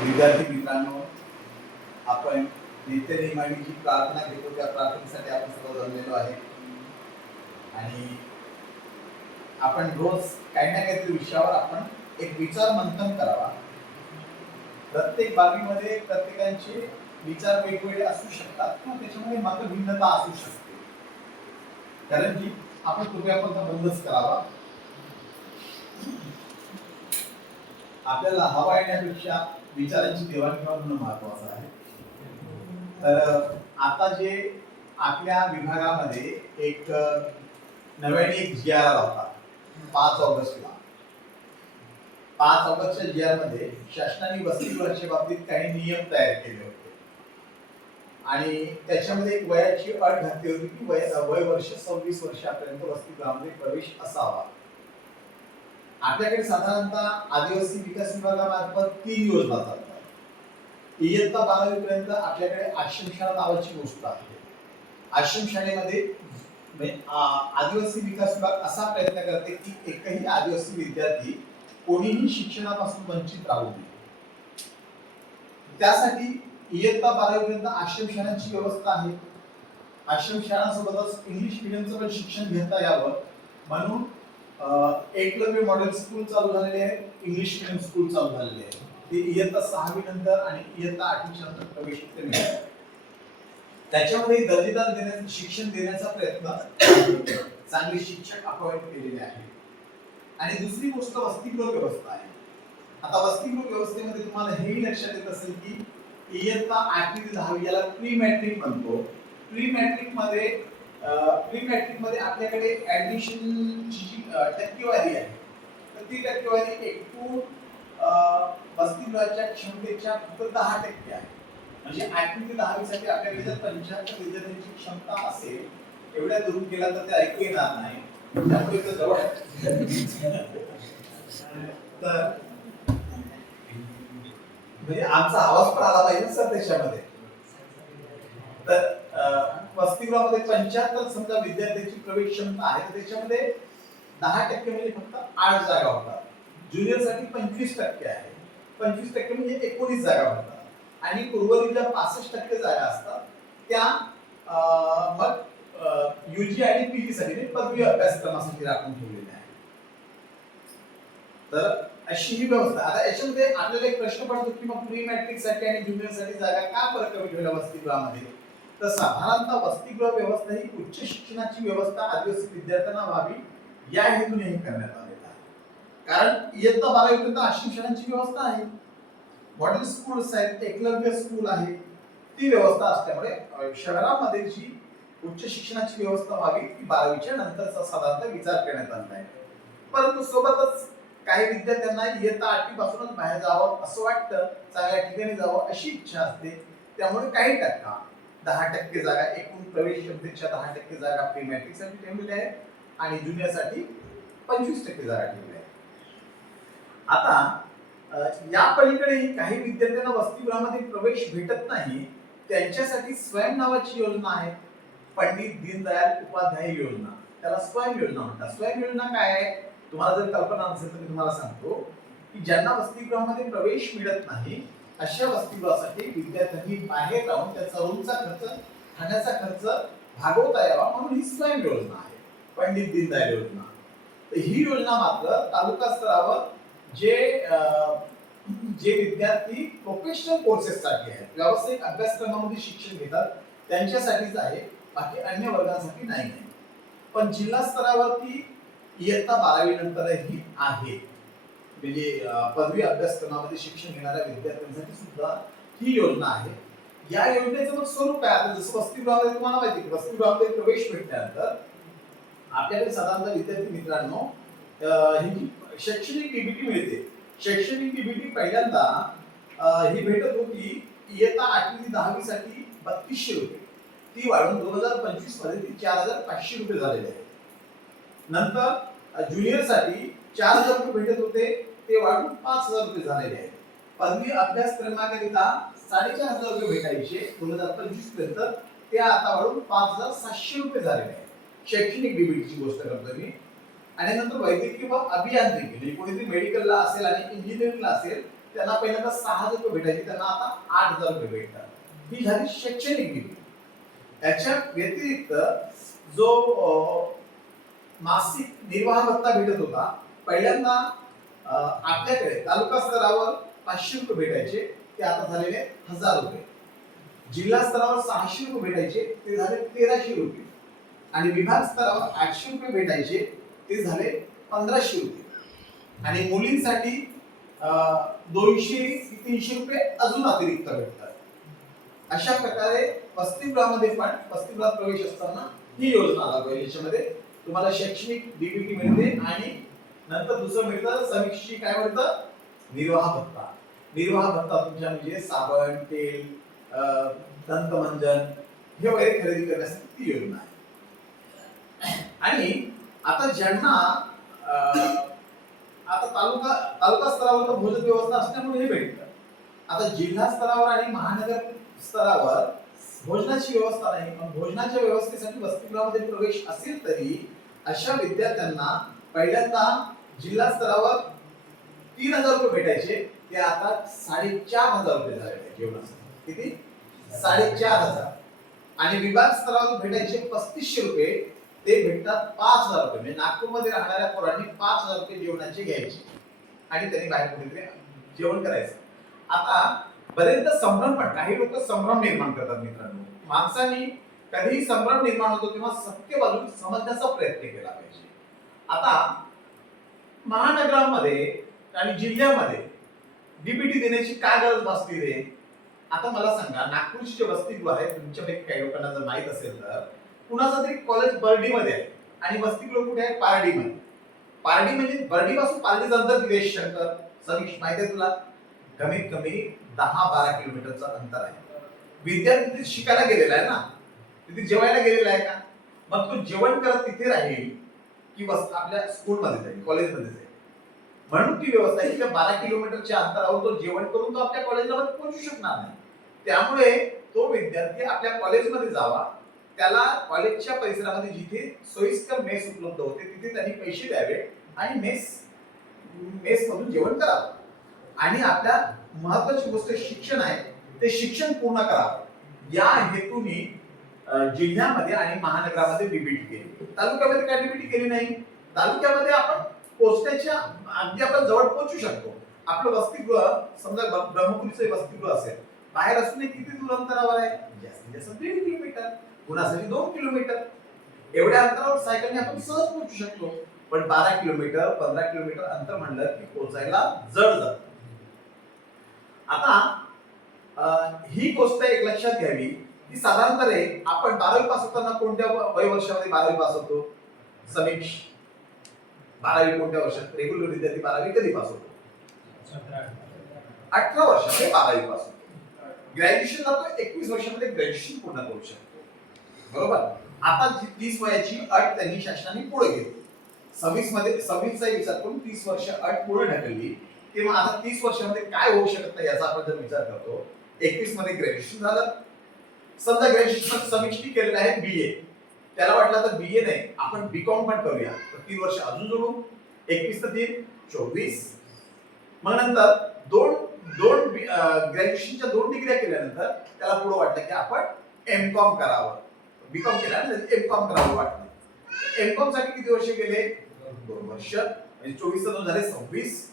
विद्यार्थी मित्रांनो, आपण नित्यनेमाने जी प्रार्थना घेतो त्या प्रार्थनेसाठी आपण सर्व जमलेलो आहे आणि आपण रोज काही ना काहीतरी विषयावर आपण एक विचार मंथन करावा. प्रत्येक बाबीमध्ये प्रत्येकाचे विचार वेगवेगळे असू शकतात किंवा त्याच्यामध्ये मतभिन्नता असू शकते, कारण की आपण कृपया बंदच करावा. आपल्याला हवा येण्यापेक्षा विचारांची देवाणघेवाण होणं महत्वाचं आहे. तर आता जे आपल्या विभागामध्ये एक नव्याने एक जी आर आला होता 5 ऑगस्टला. 5 ऑगस्टच्या जी आर मध्ये शासनाने वसतिगृहाच्या बाबतीत काही नियम तयार केले होते आणि त्याच्यामध्ये एक वयाची अट घातली होती की वय वर्ष 26 वर्षापर्यंत वसतिगृहामध्ये प्रवेश असावा. आपल्याकडे साधारणतः आदिवासी विकास विभागामार्फत 3 योजना चालतात. इयत्ता 12वी पर्यंत आपल्याकडे आश्रमशाळा नावाची गोष्ट आहे. आश्रमशाळेमध्ये आदिवासी विकास विभाग असा प्रयत्न करते की एकही आदिवासी विद्यार्थी कोणीही शिक्षणापासून वंचित राहू नये. त्यासाठी इयत्ता 12वी पर्यंत आश्रमशाळांची व्यवस्था आहे. आश्रमशाळांसोबतच इंग्लिश मिडियमचं पण शिक्षण घेता यावं म्हणून एकलव्य मॉडेल स्कूल चालू झालेले आहे, इंग्लिश मिडियम स्कूल चालू झालेले आहे. ते इयत्ता 6वी नंतर आणि इयत्ता 8वीच्या नंतर प्रवेश मिळतो. त्याच्यामध्ये दर्जेदार शिक्षण देण्याचा प्रयत्न चांगले शिक्षक अपॉइंट केलेले आहेत. आणि दुसरी गोष्ट वसतिगृह व्यवस्था आहे. आता वसतिगृह व्यवस्थेमध्ये तुम्हाला हेही लक्षात येत असेल की इयत्ता 8वी ते 10वी याला प्री मॅट्रिक म्हणतो. प्री मॅट्रिक मध्ये आपल्याकडे ऍडमिशनची जी टक्केवारी आहे तर ती टक्केवारी एकूण वसतिगृहाच्या क्षमतेच्या फक्त 10% आहे. म्हणजे 8वी ते 10वी साठी आपल्याकडे जर 75 विद्यार्थ्यांची क्षमता असेल, एवढ्या दूर गेला तर ते ऐकू येणार नाही. त्यामुळे तर जवळ तर म्हणजे आमचा आवाज पण आला पाहिजे सर त्याच्यामध्ये. तर वसतिगृहामध्ये 75 समजा विद्यार्थ्यांची प्रवेश क्षमता आहे तर त्याच्यामध्ये 10% म्हणजे फक्त 8 जागा होतात. ज्युनियर साठी 25% आहे. 25% म्हणजे 19 जागा होतात आणि उर्वरित 65% जागा असतात त्या मग युजी आणि पीजी साठी पदवी अभ्यासक्रमासाठी राखून ठेवलेल्या आहेत. तर अशी ही व्यवस्था. आता याच्यामध्ये आपल्याला एक प्रश्न पडतो की मग प्री मॅट्रिक साठी आणि ज्युनियर साठी जागा का फरक कमी ठेवला वसतिगृहामध्ये? तर साधारणतः वसतिगृह व्यवस्था ही उच्च शिक्षणाची व्यवस्था आदिवासी विद्यार्थ्यांना व्हावी या हेतूने हे करण्यात आलेलं आहे. कारण इयत्ता 12वी पर्यंत आश्रमशाळांची व्यवस्था आहे, मॉडेल स्कूल्स आहेत, एकलव्य स्कूल आहे, ती व्यवस्था असल्यामुळे शहरामध्ये जी उच्च शिक्षणाची व्यवस्था व्हावी ती 12वीच्या नंतरचा साधारणतः विचार करण्यात आला आहे. परंतु सोबतच काही विद्यार्थ्यांना इयत्ता 8वी पासूनच बाहेर जावं असं वाटतं, चांगल्या ठिकाणी जावं अशी इच्छा असते. त्यामुळे काही टक्का 10% जागा एकूण प्रवेश क्षमतेच्या 10% जागा प्री मॅट्रिक साठी ठेवलेल्या आहेत आणि ज्युनियर साठी 25% जागा ठेवलेल्या आहेत. आता या पलीकडेही काही विद्यार्थ्यांना वसतिगृहामध्ये प्रवेश भेटत नाही, त्यांच्यासाठी स्वयं नावाची योजना आहे, पंडित दीनदयाल उपाध्याय योजना. त्याला स्वयं योजना म्हणतात. स्वयं योजना काय आहे तुम्हाला जर कल्पना नसेल तर मी तुम्हाला सांगतो की ज्यांना वसतिगृहामध्ये प्रवेश मिळत नाही अशा वसतिगृहासाठी विद्यार्थ्यांनी बाहेर राहून त्याचा रूमचा खर्च, खाण्याचा खर्च भागवता यावा म्हणून ही स्वयं योजना आहे, पंडित दीनदयाल योजना. तर ही योजना मात्र तालुका स्तरावर जे विद्यार्थी प्रोफेशनल कोर्सेससाठी आहेत, व्यावसायिक अभ्यासक्रमामध्ये शिक्षण घेतात त्यांच्यासाठीच आहे, बाकी अन्य वर्गांसाठी नाही. पण जिल्हा स्तरावरती इयत्ता 12वी नंतरही आहे, म्हणजे पदवी अभ्यासक्रमामध्ये शिक्षण घेणाऱ्या विद्यार्थ्यांसाठी सुद्धा ही योजना आहे. या योजनेचं मग स्वरूप काय? आता जसं वसतिगृहामध्ये तुम्हाला माहिती आहे वसतिगृहामध्ये प्रवेश भेटल्यानंतर आपल्याकडे साधारणतः विद्यार्थी मित्रांनो ही शैक्षणिक डीबीटी मिळते. शैक्षणिक डीबीटी पहिल्यांदा ही भेटत होती इयत्ता 8वी ते 10वी साठी 3200 रुपये, ती वाढून 2025 मध्ये ती 4500 रुपये झालेली आहे. नंतर ज्युनियर साठी 4000 रुपये भेटत होते, ते वाढून 5000 रुपये झालेले आहेत. पदवी अभ्यासक्रमाकरिता 4500 रुपये भेटायचे 2025 पर्यंत, ते आता वाढून 5700 रुपये झालेले आहेत. शैक्षणिक डीबीटीची गोष्ट करतो मी. आणि नंतर वैद्यकीय व अभियांत्रिकी, म्हणजे कोणीतरी मेडिकलला असेल आणि इंजिनिअरिंगला असेल त्यांना पहिल्यांदा 6,000 रुपये भेटायचे, त्यांना आता 8,000 रुपये भेटतात. ही झाली शैक्षणिक डिबीटी. याच्या व्यतिरिक्त जो मासिक निर्वाह भत्ता भेटत होता, पहिल्यांदा आपल्याकडे तालुका स्तरावर 500 रुपये भेटायचे, ते आता झालेले 1,000 रुपये. जिल्हा स्तरावर 600 रुपये भेटायचे, ते झाले 1,300 रुपये. आणि विभाग स्तरावर 800 रुपये भेटायचे, ते झाले 1,500 रुपये. आणि मुलींसाठी 200-300 रुपये अजून अतिरिक्त भेटतात. अशा प्रकारे वसतिगृहामध्ये पण वसतिगृहात प्रवेश असताना ही योजना लागू आहे. याच्यामध्ये तुम्हाला शैक्षणिक डीबीटी मिळते आणि नंतर दुसरं मिळतं समीक्षी, काय मिळतं, निर्वाह भत्ता. निर्वाह भत्ता तुमच्या म्हणजे साबण, तेल, दंतमंजन हे वगैरे खरेदी करण्यासाठी ती योजना आहे. आणि आता ज्यांना आता तालुका स्तरावर तर भोजन व्यवस्था असल्यामुळे हे भेटतं. आता जिल्हा स्तरावर आणि महानगर स्तरावर भोजनाची व्यवस्था नाही, पण भोजनाच्या व्यवस्थेसाठी वसतिगृहामध्ये प्रवेश असेल तरी अशा विद्यार्थ्यांना पहिल्यांदा जिल्हा स्तरावर 3,000 रुपये भेटायचे, ते आता 4,500 रुपये झाले जेवणासाठी. किती? 4,500. आणि विभाग स्तरावर भेटायचे 3,500 रुपये, ते भेटतात 5,000 रुपये. म्हणजे नागपूरमध्ये राहणाऱ्या पोरांनी 5,000 रुपये जेवणाचे घ्यायचे आणि त्यांनी बाहेर कुठेतरी जेवण करायचं. आता बरेचदा संभ्रम, पण काही लोक संभ्रम निर्माण करतात. मित्रांनो, माणसाने कधीही संभ्रम निर्माण होतो तेव्हा सत्य बाजू समजण्याचा प्रयत्न केला पाहिजे. आता महानगरामध्ये आणि जिल्ह्यामध्ये डीबीटी देण्याची काय गरज भासली रे? आता मला सांगा, नागपूरची जे वसतिगृह आहे, तुमच्यापैकी काही लोकांना जर माहित असेल तर कुणाचं तरी कॉलेज बर्डीमध्ये आहे आणि वसतिगृह कुठे आहे? पारडीमध्ये. पारडी म्हणजे बर्डी पासून पारडीचं अंतर किती? शंकर समीक्ष माहिती आहे तुला? कमीत कमी 10-12 किलोमीटरचं अंतर आहे. विद्यार्थी तिथे शिकायला गेलेला आहे ना, तिथे जेवायला गेलेला आहे का? मग तो जेवण करत तिथे राहील की आपल्या स्कूलमध्ये जाईल, कॉलेजमध्ये जाईल? म्हणून ती व्यवस्था आहे की 12 किलोमीटरच्या अंतरावर तो जेवण करून तो आपल्या कॉलेजला पोहोचू शकणार नाही. त्यामुळे तो विद्यार्थी आपल्या कॉलेजमध्ये जावा, त्याला कॉलेजच्या परिसरामध्ये जिथे सोयीस्कर मेस उपलब्ध होते तिथे त्यांनी पैसे द्यावे आणि मेस मधून जेवण करावं. आणि आपल्या महत्वाची गोष्ट शिक्षण आहे, ते शिक्षण पूर्ण करावं. या हेतूने जिल्ह्यामध्ये आणि महानगरामध्ये डीबीटी केली. तालुक्यामध्ये काय डीबीटी केली नाही? तालुक्यामध्ये आपण पोहोचण्याच्या अगदी आपण जवळ पोहोचू शकतो. आपलं वसतिगृह समजा ब्रह्मपुरीचं वसतिगृह असेल, बाहेर असून किती दूर अंतरावर आहे? जास्तीत जास्त 1.5 किलोमीटर, कुणासाठी 2 किलोमीटर. एवढ्या अंतरावर सायकलने आपण सहज पोहोचू शकतो. पण 12 किलोमीटर 15 किलोमीटर अंतर म्हणलं की पोहोचायला जड जात. आता ही गोष्ट एक लक्षात घ्यावी की साधारणपणे आपण 12वी पास होताना कोणत्या वय वर्षामध्ये 12वी पास होतो? समीक्ष, 12वी कोणत्या वर्षात? रेग्युलर विद्यार्थी 12वी कधी पास होतो? 18 वर्षामध्ये 12वी पास होतो. ग्रॅज्युएशन जातो 21 वर्षामध्ये ग्रॅज्युएशन पूर्ण करू शकतो. बरोबर. आता 30 वयाची अट त्यांनी शासनाने पुढे घेतली. 26चा विचार करून 30 वर्ष अट पुढे ढकलली. तेव्हा आता 30 वर्षामध्ये काय होऊ शकत नाही याचा आपण जर विचार करतो. 21 मध्ये ग्रॅज्युएशन झालं, समजा ग्रॅज्युएशन समीक्षित केलेलं आहे बीए, त्याला वाटलं तर बीए नाही आपण बीकॉम पण करूया, तर 3 वर्ष अजून जोडू. 21 तर 3 24. मग नंतर दोन ग्रॅज्युएशनच्या 2 डिग्र्या केल्यानंतर त्याला पुढे वाटलं की आपण एमकॉम करावं. बीकॉम केल्यानंतर एमकॉम करावं वाटलं. एमकॉम साठी किती वर्ष गेले? 2 वर्ष. म्हणजे 24 झाले 26.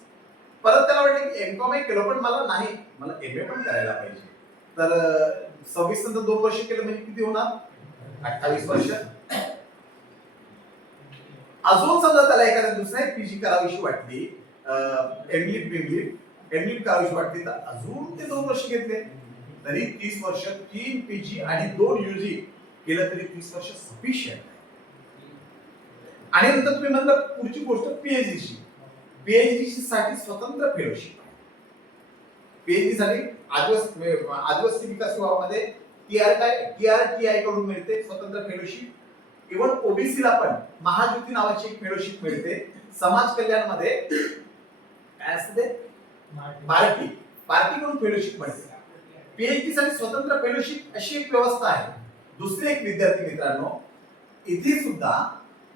परत त्याला वाटलं की एमकॉम केलं पण मला नाही, मला एमए पण करायला पाहिजे. तर 26 नंतर 2 वर्ष केलं म्हणजे किती होणार? 28 वर्ष. अजून समजा त्याला एखाद्या दुसऱ्या पीजी करावीशी वाटली, एमलिट करावीशी वाटली, तर अजून ते 2 वर्ष घेतले. तरी 30 वर्ष 3 पीजी आणि 2 यूजी केलं तरी 30 वर्ष सफिशियंट आहे. आणि नंतर तुम्ही म्हणता पुढची गोष्ट पीएचडी साठी स्वतंत्र फेलोशिप आहे. पीएचडी साठी आदिवासी विकास विभागामध्ये TRTI कडून मिळते स्वतंत्र फेलोशिप. इव्हन ओबीसी ला पण महाज्योती नावाची एक फेलोशिप मिळते. समाज कल्याण मध्ये काय असते? पार्टी कडून फेलोशिप मिळते. पीएचडी साठी स्वतंत्र फेलोशिप अशी एक व्यवस्था आहे. दुसरे एक विद्यार्थी मित्रांनो, इथे सुद्धा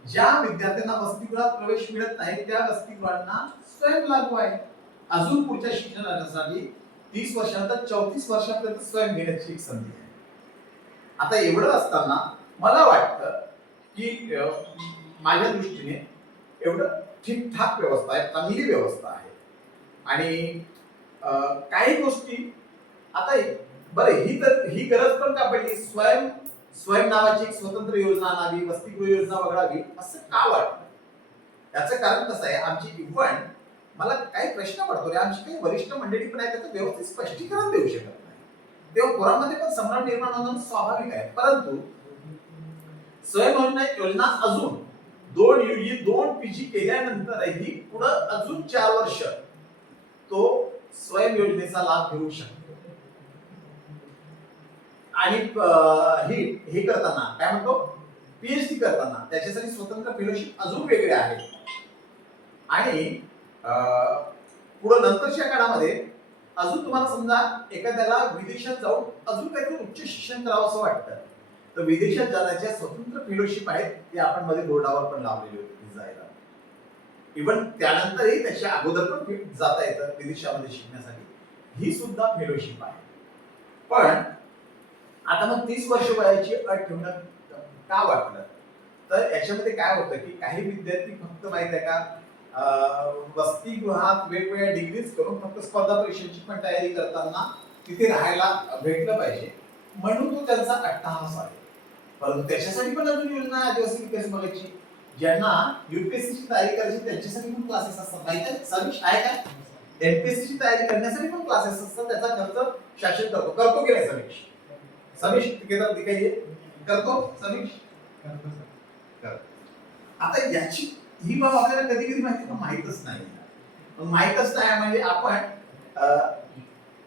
ज्या विद्यार्थ्यांना वसतिगृहात प्रवेश मिळत नाही त्या वसतिगृहांना स्वयं लागू आहे. अजून पुढच्या शिक्षणासाठी 30 वर्षानंतर 34 वर्षापर्यंत स्वयं घेण्याची एक संधी आहे. आता एवढं असताना मला वाटतं की माझ्या दृष्टीने एवढं ठीकठाक व्यवस्था आहे, चांगली व्यवस्था आहे. आणि काही गोष्टी आता बरं, ही गरज पण का पडली, स्वयं नावाची एक स्वतंत्र योजना आणावी, वसतिगृह योजना वगळावी असं का वाटतं? याचं कारण कसं आहे, आमची इव्हन मला काही प्रश्न पडतो रे, आमची काही वरिष्ठ मंडळी पण आहे, त्याचं व्यवस्थित स्पष्टीकरण देऊ शकत नाही. तेव्हा पोरांमध्ये पण संभ्रम निर्माण होणं स्वाभाविक आहे. परंतु स्वयं योजना अजून 2 UG 2 PG केल्यानंतरही पुढं अजून 4 वर्ष तो स्वयं योजनेचा लाभ घेऊ शकतो. आणि हे करताना काय म्हणतो, PhD करताना त्याच्यासाठी स्वतंत्र फेलोशिप अजून वेगळे आहेत. आणि पुढं नंतरच्या काळामध्ये अजून तुम्हाला समजा एखाद्याला विदेशात जाऊन अजून काहीतरी उच्च शिक्षण करावं असं वाटतं, तर विदेशात जाण्याच्या स्वतंत्र फेलोशिप आहेत, ते आपण मध्ये बोर्डावर पण लावलेले होते जायला. इव्हन त्यानंतरही त्याच्या अगोदर पण जाता येतं विदेशामध्ये शिकण्यासाठी, ही सुद्धा फेलोशिप आहे. पण आता मग 30 वर्ष वयाची अट ठेवणं का वाटलं, तर याच्यामध्ये काय होतं की काही विद्यार्थी फक्त माहित आहे का, वसतिगृहात वेगवेगळ्या डिग्रीज करून फक्त स्पर्धा परीक्षेची पण तयारी करताना तिथे राहायला भेटलं पाहिजे म्हणून तो त्यांचा अट्टहास आहे. परंतु त्याच्यासाठी पण अजून योजना आदिवासी विकास विभागाची, ज्यांना UPSC ची तयारी करायची त्यांच्यासाठी पण क्लासेस असतात. माहिती आहे सविश आहे का? MPSC ची तयारी करण्यासाठी पण क्लासेस असतात, त्याचा खर्च शासन करतो की नाही सविश? सविश तिकेदार दिखाइए, करतो सविश? आता याची ही बाब आपल्याला कधी कधी माहितच नाही. माहितच नाही म्हणजे आपण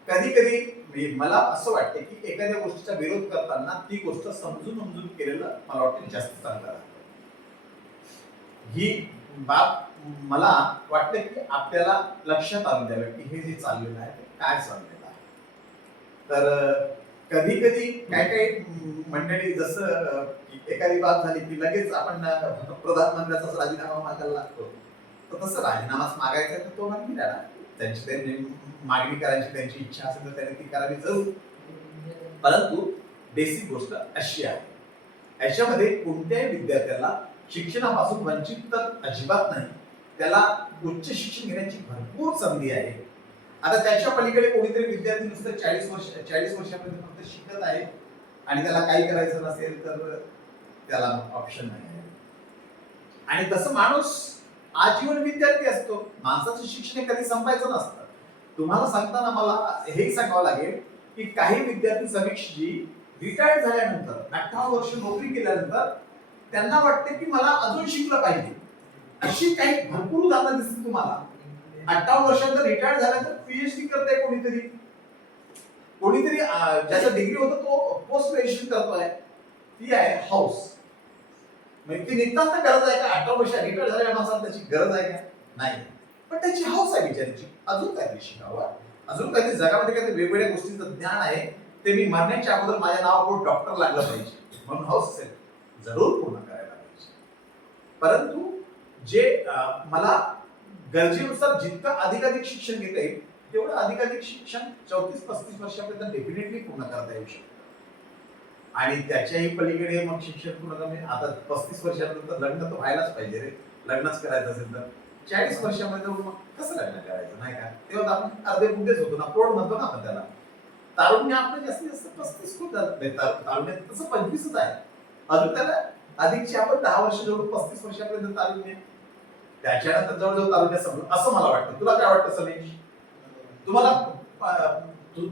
कधी कधी मला असं वाटतं की एखाद्या गोष्टीचा विरोध करताना ती गोष्ट समजून केलेलं मला वाटतं जास्त चांगलं राहतं. ही बाब मला वाटतं की आपल्याला लक्षात आणून द्यावं की हे जे चाललेलं आहे ते काय चाललेलं आहे. तर कधी कधी काही मंडळी जसं एखादी बाब झाली की लगेच आपण प्रधानमंत्र्याचाच राजीनामा मागायला लागतो, तर तसं राजीनामाच मागायचा तर तो मागणी द्या, त्यांची मागणी करायची त्यांची इच्छा असेल तर त्यांनी ती करावी जरूर. परंतु बेसिक गोष्ट अशी आहे, याच्यामध्ये कोणत्याही विद्यार्थ्याला शिक्षणापासून वंचित तर अजिबात नाही, त्याला उच्च शिक्षण घेण्याची भरपूर संधी आहे. आता त्याच्या पलीकडे कोणीतरी विद्यार्थी नुसतं 40 वर्षापर्यंत फक्त शिकत आहे आणि त्याला काही करायचं नसेल तर त्याला ऑप्शन नाही आहे. आणि तसं माणूस आजीवन विद्यार्थी असतो, माणसाचं शिक्षण हे कधी संपायचं नसतं. तुम्हाला सांगताना मला हे सांगावं लागेल की काही विद्यार्थी समीक्षजी रिटायर्ड झाल्यानंतर 18 वर्ष नोकरी केल्यानंतर त्यांना वाटते की मला अजून शिकलं पाहिजे. अशी काही भरपूर उदाहरणं दिसतील तुम्हाला. 58 वर्षानंतर रिटायर्ड झाल्यानंतर PhD करताय कोणीतरी ज्याचा डिग्री होता तो पोस्ट ग्रॅज्युएशन करतोय, ती आहे हाऊस. म्हणजे ती नितांत गरज आहे का 18 वर्ष रिटायर्ड झालेल्या माणसाला त्याची गरज आहे का? नाही. पण त्याची हाऊस आहे बिचारीची, अजून काहीतरी शिकावं, अजून काहीतरी जगामध्ये काहीतरी वेगवेगळ्या गोष्टींचं ज्ञान आहे, ते मी मरण्याच्या अगोदर माझ्या नावावर डॉक्टर लागलं पाहिजे म्हणून हाऊस असेल जरूर पूर्ण करायला पाहिजे. परंतु जे मला गरजेनुसार जितकं अधिकाधिक शिक्षण घेता येईल तेवढं अधिकाधिक शिक्षण 34-35 वर्षापर्यंत डेफिनेटली पूर्ण करता येऊ शकतं. आणि त्याच्याही पलीकडे मग शिक्षण पूर्ण कमी, आता 35 वर्षानंतर लग्न तर व्हायलाच पाहिजे रे. लग्नच करायचं असेल तर 40 वर्षामध्ये मग कसं लग्न करायचं नाही का? तेव्हा आपण अर्धे बुद्धेच होतो ना, प्रौढ म्हणतो ना आपण त्याला. तारुण्य आपलं जास्तीत जास्त 35 खूप तारुण्य तसं 25च आहे. अजून त्याला अधिकची आपण 10 वर्ष जवळ 35 वर्षापर्यंत तारुण्य, त्याच्यानंतर जवळजवळ तारुण्य समजून असं मला वाटतं. तुला काय वाटतं समीश?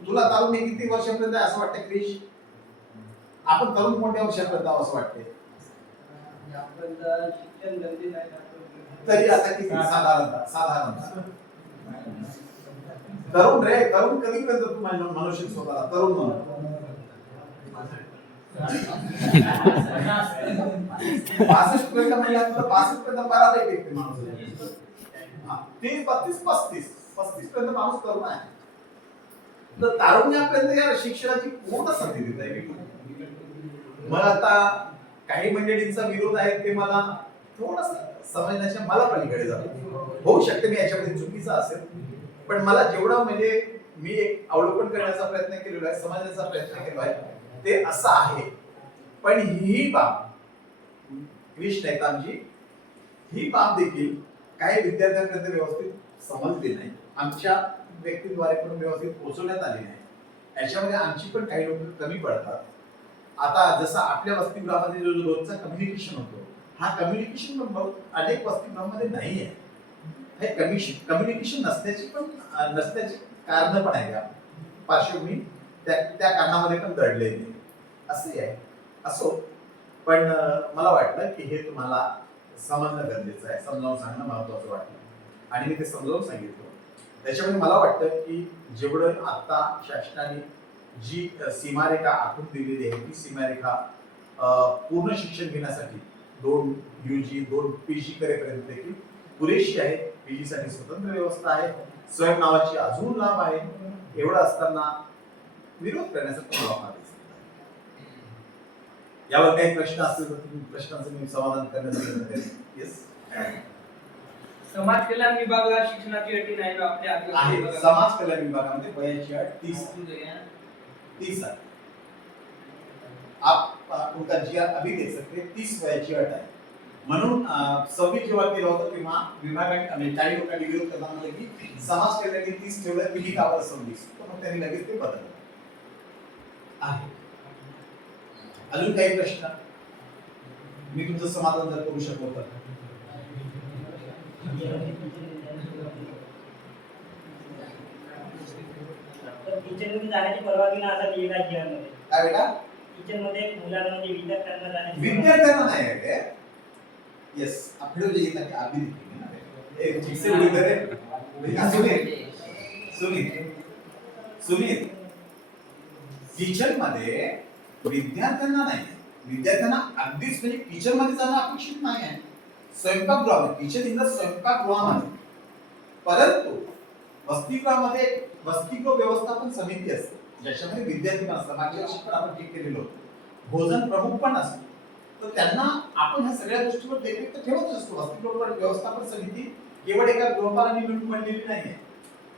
तुला तारुण्य किती वर्षापर्यंत असं वाटतं क्रिश? आपण तरुण कोणत्या वर्षापर्यंत असं वाटते? तरी आता किती साधारण तरुण रे, तरुण कधीपर्यंत तू म्हणू शकतो स्वतःला तरुण म्हणून? 65 पर्यंत म्हणलं तर 65 पर्यंत बरा रे व्यक्ती माणूस. 30, 32, 35 पर्यंत माणूस तरुण आहे. तर तारुण्यापर्यंत या शिक्षणाची पूर्ण संधी देत आहे. मग आता काही मंडळींचा विरोध आहे ते मला थोडंसं समजण्याच्या मला पलीकडे जातो. होऊ शकते मी याच्यामध्ये चुकीचा असेल, पण मला जेवढं म्हणजे मी एक अवलोकन करण्याचा प्रयत्न केलेला आहे, समजण्याचा प्रयत्न केला आहे ते असं आहे. पण ही बाब क्लिष्ट आहे आमची, ही बाब देखील काही विद्यार्थ्यांपर्यंत व्यवस्थित समजली नाही, आमच्या व्यक्तीद्वारे पण व्यवस्थित पोहोचवण्यात आली नाही. याच्यामध्ये आमची पण काही लोक कमी पडतात. आता जसं आपल्या वसतिगृहामध्ये जो रोजचा कम्युनिकेशन होतो, हा कम्युनिकेशन पण अनेक वसतिगृहामध्ये नाही आहे. हे कम्युनिकेशन नसण्याची कारण पण आहे. पार्श्वभूमी त्या कारणामध्ये पण दडलेली असे आहे. असो, पण मला वाटलं की हे तुम्हाला समजणं गरजेचं आहे, समजावून सांगणं महत्वाचं वाटलं आणि मी ते समजावून सांगितलं. त्याच्यामुळे मला वाटतं की जेवढं आता शासनाने जी सीमारेखा आखून दिलेली आहे ती सीमारेखा पूर्ण शिक्षण घेण्यासाठी 2 UG 2 PG करेपर्यंत देखील पुरेशी आहे. PG साठी स्वतंत्र व्यवस्था आहे, स्वयं नावाची अजून लाभ आहे. एवढं असताना विरोध करण्याचा तुम्हाला मार्ग दिसत. यावर काही प्रश्न असतील तर तुम्ही प्रश्नांचं मी समाधान करण्याचा प्रयत्न करेन. येस. समाज कल्याण विभागाला शिक्षणाची अटी नाही का आपल्या आहे. समाज कल्याण विभागामध्ये वयाची अट 30 है। आप उनका जीआर अभी देख सकते हैं, 30 वयाची अट आहे. म्हणून 26 जेव्हा केलं होतं तेव्हा विभागाने काही लोकांनी विरोध करताना म्हटलं की समाज कल्याणाने 30 ठेवलं, तुम्ही का बरं 26? तर मग त्यांनी लगेच ते बदललं आहे. अजून काही प्रश्न मी तुमचं समाधान जर करू शकलो तर? किचन मध्ये जाण्याची परवानगी नाही असं लिहिलं आहे जीआर मध्ये. काय बेटा? किचन मध्ये मुलांना म्हणजे विद्यार्थ्यांना जाण्याची विद्यार्थ्यांना नाही आहे काय? यस, आपले जे येतात ते आम्ही देखील ना रे. एक ठीक से बोल रे. बेटा सुनील किचन मध्ये विद्यार्थ्यांना नाही, विद्यार्थ्यांना अगदीच म्हणजे किचन मध्ये जाणं अपेक्षित नाही आहे. स्वयंपाकगृहामध्ये, किचन इन द स्वयंपाकगृहामध्ये, परंतु वसतिगृहामध्ये वसतिगृह व्यवस्थापन समिती असते ज्याच्यामध्ये विद्यार्थी पण असतात. मागच्या वर्षी पण आपण ठीक केलेलं होतं. भोजन प्रमुख पण असतो, तर त्यांना आपण ह्या सगळ्या गोष्टीवर देखरेख तर ठेवतच असतो. वसतिगृह व्यवस्थापन समिती केवळ एका गृहपालांनी मिळून बनलेली नाहीये.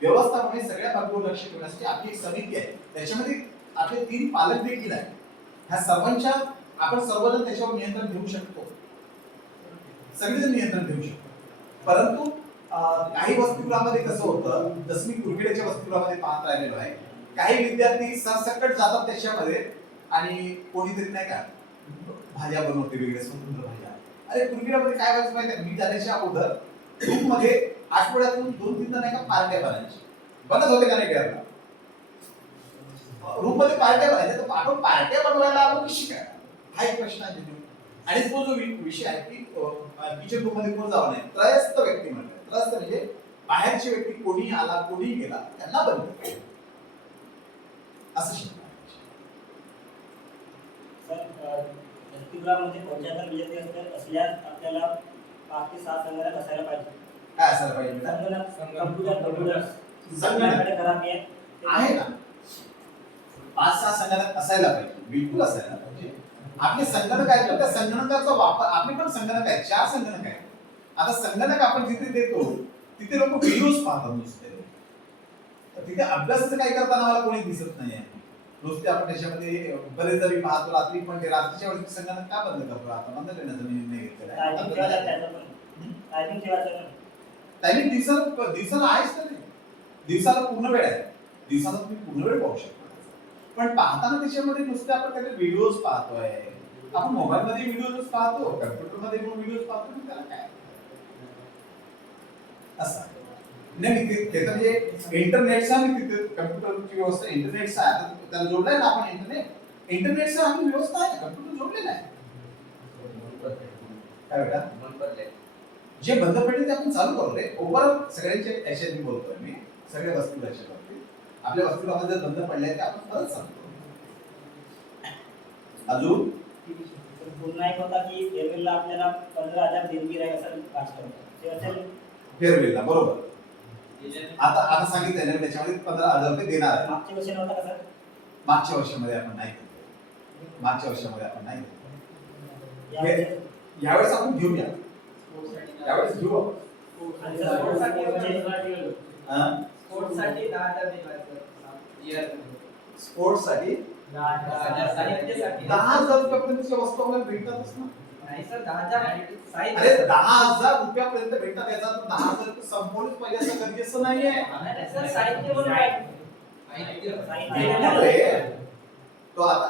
व्यवस्थापन हे सगळ्या बाबीवर लक्ष ठेवण्यासाठी आपली एक समिती आहे. त्याच्यामध्ये आपले 3 पालक देखील आहेत. ह्या सर्वांच्या आपण सर्वजण त्याच्यावर नियंत्रण ठेवू शकतो, सगळेजण नियंत्रण ठेवू शकतो. परंतु काही वसतिगृहामध्ये कसं होतं, जसं मी कुरखेड्याच्या वसतिगृहामध्ये पाहत राहिलेलो आहे, काही विद्यार्थी सरसकट जातात त्याच्यामध्ये आणि कोणीतरी नाही का भाज्या बनवते वेगळ्या स्वतंत्र भाज्या. अरे कुरखेड्यामध्ये काय व्हायचं माहिती आहे, मी जाण्याच्या अगोदर ग्रुप मध्ये आठवड्यातून 2-3 नाही का पार्ट्या बनायची. बनत होते का नाही घराला? रूम मध्ये पार्ट्या बनायच्या, तर आपण पार्ट्या बनवायला आलो की शिकायला, हा एक प्रश्न आहे. आणि तो जो विषय आहे की किचन रूम मध्ये कोण जावं नाही, त्रयस्थ व्यक्ती म्हणतात. त्रयस्थ म्हणजे बाहेरची व्यक्ती, कोणी आला कोणी गेला त्यांना बंद असं शिकवलं. वसतिगृहामध्ये 75 विद्यार्थी असल्यास आपल्याला 5 ते 6 संगणक असायला पाहिजे. काय असायला पाहिजे? कम्प्युटर संगणकाकडे खराब आहे ना. 5-6 संगणक असायला पाहिजे, बिलकुल असायला पाहिजे. आपले संगणक आहेत तर त्या संगणकाचा वापर, आपले पण संगणक आहेत, 4 संगणक आहेत. आता संगणक आपण जिथे देतो तिथे लोक व्हिडिओज पाहतात नुसते, तर तिथे अभ्यासाचं काय करताना मला कोणी दिसत नाही आहे. नुसते आपण त्याच्यामध्ये बरेच जरी पाहतो, रात्री पण ते रात्रीच्या वेळेस संगणक का बंद करतो? आता बंद करण्याचा निर्णय घेतलेला आहे. टायमिंग दिवसाला आहेच तर, दिवसाला पूर्ण वेळ आहे, दिवसाला तुम्ही पूर्ण वेळ पाहू शकता. पण पाहताना त्याच्यामध्ये नुसते आपण काही व्हिडिओज पाहतोय, आपण मोबाईल मध्ये व्हिडिओज पाहतो, कम्प्युटर मध्ये पण व्हिडिओज पाहतो, त्याला काय असं नाही. ते तर म्हणजे इंटरनेटचा आणि तिथे कम्प्युटरची व्यवस्था, इंटरनेटचा आहे, त्याला जोडलाय ना आपण. इंटरनेटचा आपली व्यवस्था आहे, कम्प्युटर जोडलेला आहे. काय बेटा? जे बंद पडले ते आपण चालू करू रे. ओव्हरऑल सगळ्यांचे याच्यात बोलतोय मी, सगळ्या वस्तूंच्या बाबतीत. आपल्या वस्तूमध्ये जर बंद पडले ते आपण परत सांगतो. अजून पुन्हा एक होता की फेअरवेलला आपल्याला 15,000 देणगी राहील असं भाषण. फेअरवेलला बरोबर. आता सांगितलं ना, त्याच्यामध्ये 15,000 रुपये देणार आहे. मागच्या वर्षी नव्हता का सर? मागच्या वर्षामध्ये आपण नाही केलं, मागच्या वर्षामध्ये आपण नाही केलं. यावेळेस आपण घेऊया, यावेळेस घेऊ. स्पोर्ट्ससाठी 10,000 दिला सर इयर स्पोर्ट्ससाठी 10,000 साहित्यासाठी 10,000 रुपयापर्यंतच्या वस्तू आपल्याला भेटतातच ना. नाही सर 10,000 अरे साहित्य 10,000 रुपयापर्यंत भेटतात, याचा अर्थ 10,000 रुपये संपवणेच पाहिजे असं गरजेचं नाहीये. नाही सर साहित्य म्हणून काय साहित्य अरे, तो आता